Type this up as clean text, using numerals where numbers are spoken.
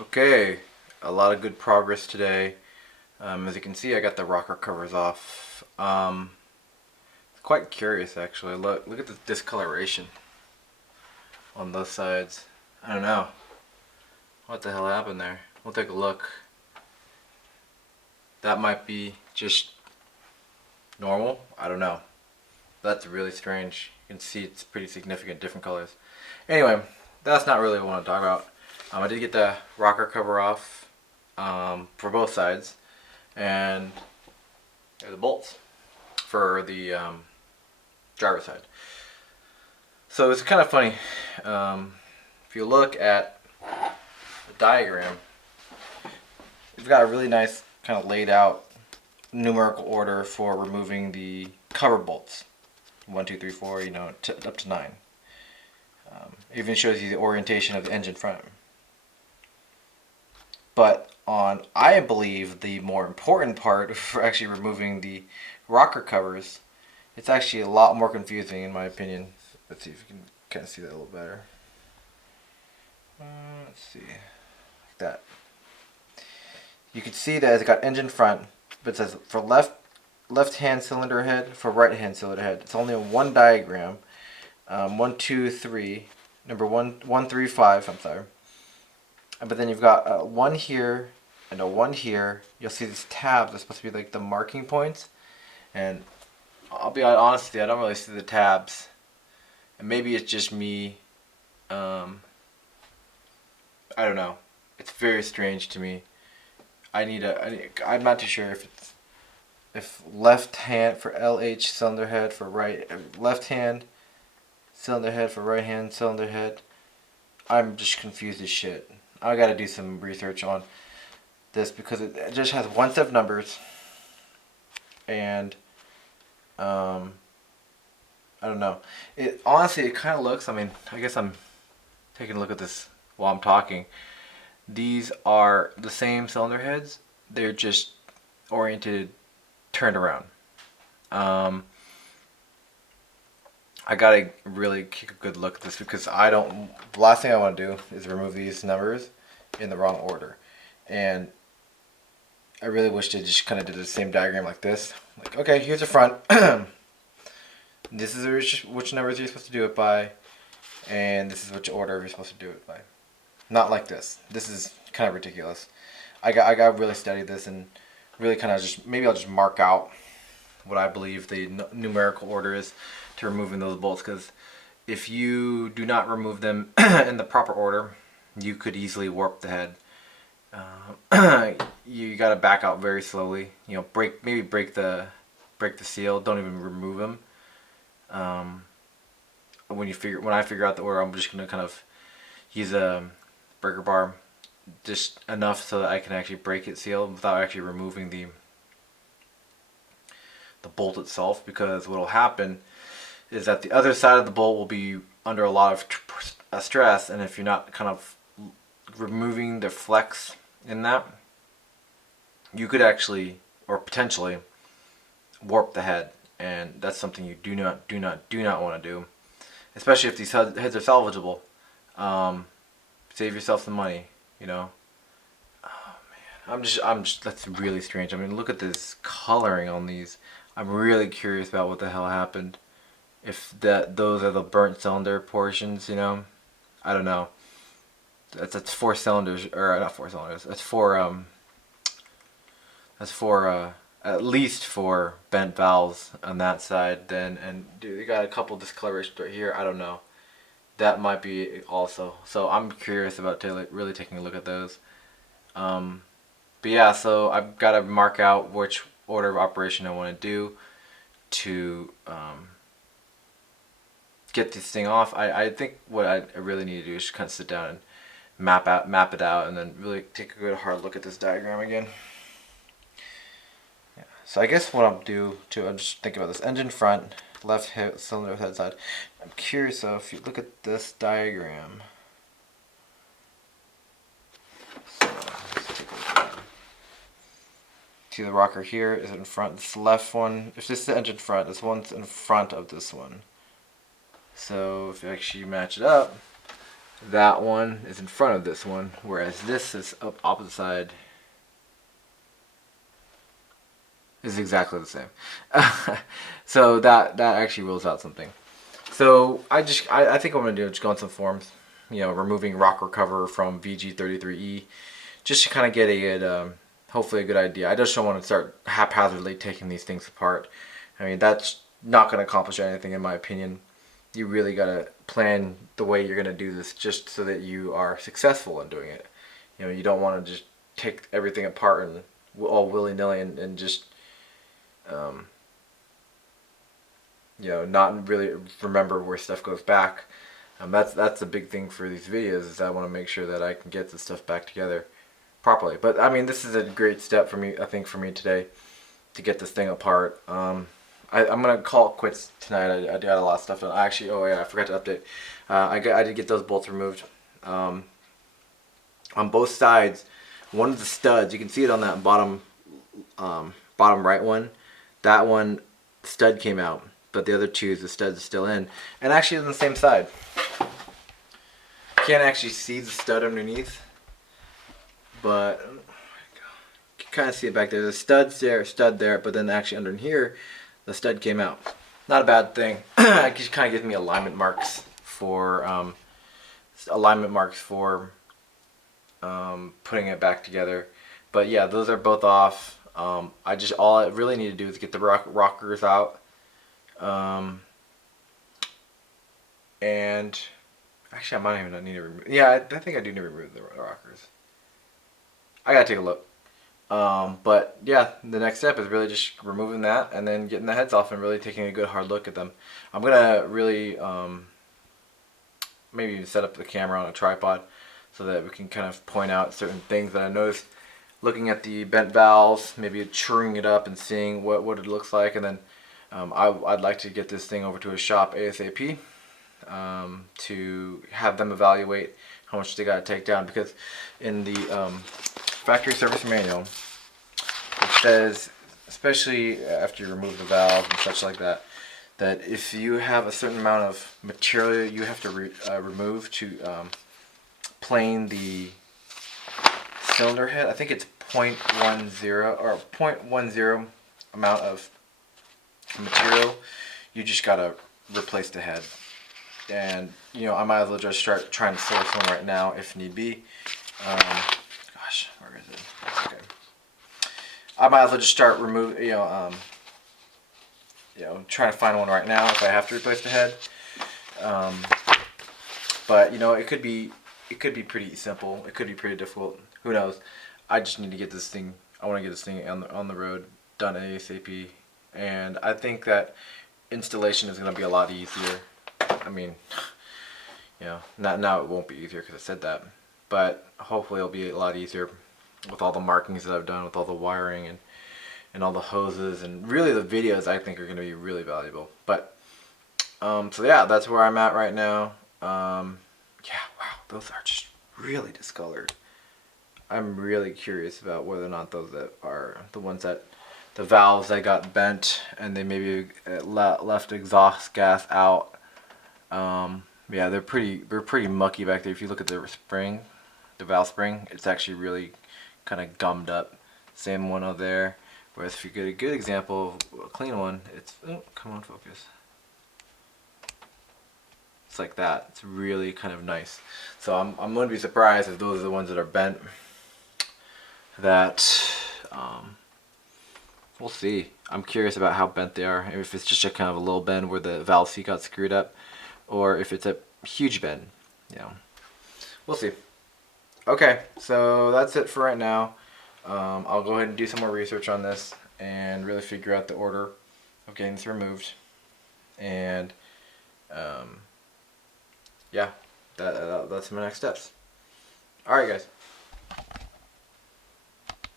Okay, a lot of good progress today. As you can see, I got the rocker covers off. Quite curious actually. Look at the discoloration on those sides. I don't know what the hell happened there. We'll take a look. That might be just normal. I don't know. That's really strange. You can see it's pretty significant, different colors. Anyway, that's not really what I want to talk about. I did get the rocker cover off for both sides, and there's the bolts for the driver's side. So it's kind of funny. If you look at the diagram, we've got a really nice kind of laid out numerical order for removing the cover bolts. 1, 2, 3, 4, up to 9. Even shows you the orientation of the engine front. But I believe the more important part for actually removing the rocker covers, it's actually a lot more confusing in my opinion. Let's see if you can kind of see that a little better. Let's see, like that. You can see that it's got engine front, but it says for left hand cylinder head, for right hand cylinder head. It's only in one diagram. 1, 2, 3, number 1, 3, 5. I'm sorry. But then you've got a 1 here and a 1 here. You'll see these tabs are supposed to be like the marking points. And I'll be honest with you, I don't really see the tabs. And maybe it's just me. I don't know. It's very strange to me. I'm not too sure if left hand for LH cylinder head for left hand cylinder head for right hand cylinder head. I'm just confused as shit. I gotta do some research on this because it just has one set of numbers, and I don't know. It honestly, it kind of looks. I mean, I guess I'm taking a look at this while I'm talking. These are the same cylinder heads. They're just turned around. I gotta really take a good look at this because the last thing I want to do is remove these numbers in the wrong order. And I really wish they just kind of did the same diagram like this. Like, okay, here's the front. This is which numbers you're supposed to do it by. And this is which order you're supposed to do it by. Not like this. This is kind of ridiculous. I got to really study this and really kind of maybe I'll just mark out what I believe the numerical order is to removing those bolts, because if you do not remove them in the proper order, you could easily warp the head. You got to back out very slowly. Maybe break the seal. Don't even remove them. When I figure out the order, I'm just gonna kind of use a breaker bar just enough so that I can actually break it sealed without actually removing the bolt itself, because what will happen is that the other side of the bolt will be under a lot of stress, and if you're not kind of removing the flex in that, you could actually or potentially warp the head, and that's something you do not want to do, especially if these heads are salvageable. Save yourself some money, Oh man, that's really strange. I mean, look at this coloring on these. I'm really curious about what the hell happened. If those are the burnt cylinder portions, I don't know. That's 4 cylinders, or not 4 cylinders. That's four at least 4 bent valves on that side. And dude, you got a couple discolorations right here. I don't know. That might be also. So I'm curious about really taking a look at those. But yeah, so I've got to mark out which order of operation I want to do to get this thing off. I think what I really need to do is just kind of sit down and map it out, and then really take a good hard look at this diagram again. Yeah. So I guess what I'll do too, I'm just thinking about this engine front, left cylinder head side. I'm curious though, if you look at this diagram. See the rocker here is in front. This left one, if this is the engine front, this one's in front of this one. So if you actually match it up, that one is in front of this one, whereas this is up opposite side is exactly the same. So that actually rules out something. So I think what I'm gonna do is just go on some forums, you know, removing rocker cover from VG33E, just to kind of get a good, hopefully a good idea. I just don't want to start haphazardly taking these things apart. I mean, that's not gonna accomplish anything in my opinion. You really gotta plan the way you're gonna do this just so that you are successful in doing it. You know, you don't want to just take everything apart and all willy-nilly and just you know, not really remember where stuff goes back. That's a big thing for these videos, is I want to make sure that I can get this stuff back together properly. But I mean, this is a great step for me, I think, for me today to get this thing apart. I'm gonna call it quits tonight. I got a lot of stuff done. Actually, oh yeah, I forgot to update. I did get those bolts removed. On both sides, one of the studs, you can see it on that bottom right one. That one stud came out, but the other two, the studs are still in, and actually on the same side. Can't actually see the stud underneath, but you can kind of see it back there. The stud's there, stud there, but then actually under here, the stud came out. Not a bad thing. It just kind of gives me alignment marks for putting it back together. But yeah, those are both off. All I really need to do is get the rockers out. And actually, I might even need to remove. Yeah, I think I do need to remove the rockers. I gotta take a look. But yeah, the next step is really just removing that and then getting the heads off and really taking a good hard look at them. I'm gonna really maybe even set up the camera on a tripod so that we can kind of point out certain things that I noticed looking at the bent valves, maybe truing it up and seeing what it looks like, and then I'd like to get this thing over to a shop ASAP to have them evaluate how much they got to take down, because in the factory service manual it says, especially after you remove the valve and such like that, that if you have a certain amount of material you have to remove to plane the cylinder head, I think it's 0.10 or 0.10 amount of material, you just gotta replace the head. And you know, I might as well just start trying to source one right now if need be. Gosh, where is it? Okay. I might as well just start removing, trying to find one right now if I have to replace the head. But you know, it could be pretty simple. It could be pretty difficult. Who knows? I just need to get this thing. I want to get this thing on the road done ASAP, and I think that installation is going to be a lot easier. I mean, you know, now it won't be easier because I said that, but hopefully it'll be a lot easier with all the markings that I've done, with all the wiring and all the hoses, and really the videos I think are going to be really valuable. But so yeah, that's where I'm at right now. Yeah, wow, those are just really discolored. I'm really curious about whether or not those that are the ones that the valves that got bent and they maybe left exhaust gas out. Yeah, they're pretty mucky back there. If you look at the spring, the valve spring, it's actually really kind of gummed up. Same one over there. Whereas if you get a good example of a clean one, it's, oh, come on, focus. It's like that. It's really kind of nice. So I'm going to be surprised if those are the ones that are bent. That we'll see. I'm curious about how bent they are. If it's just a kind of a little bend where the valve seat got screwed up, or if it's a huge bend. You know, we'll see. Okay, so that's it for right now. I'll go ahead and do some more research on this and really figure out the order of getting this removed. And yeah, that's my next steps. All right, guys.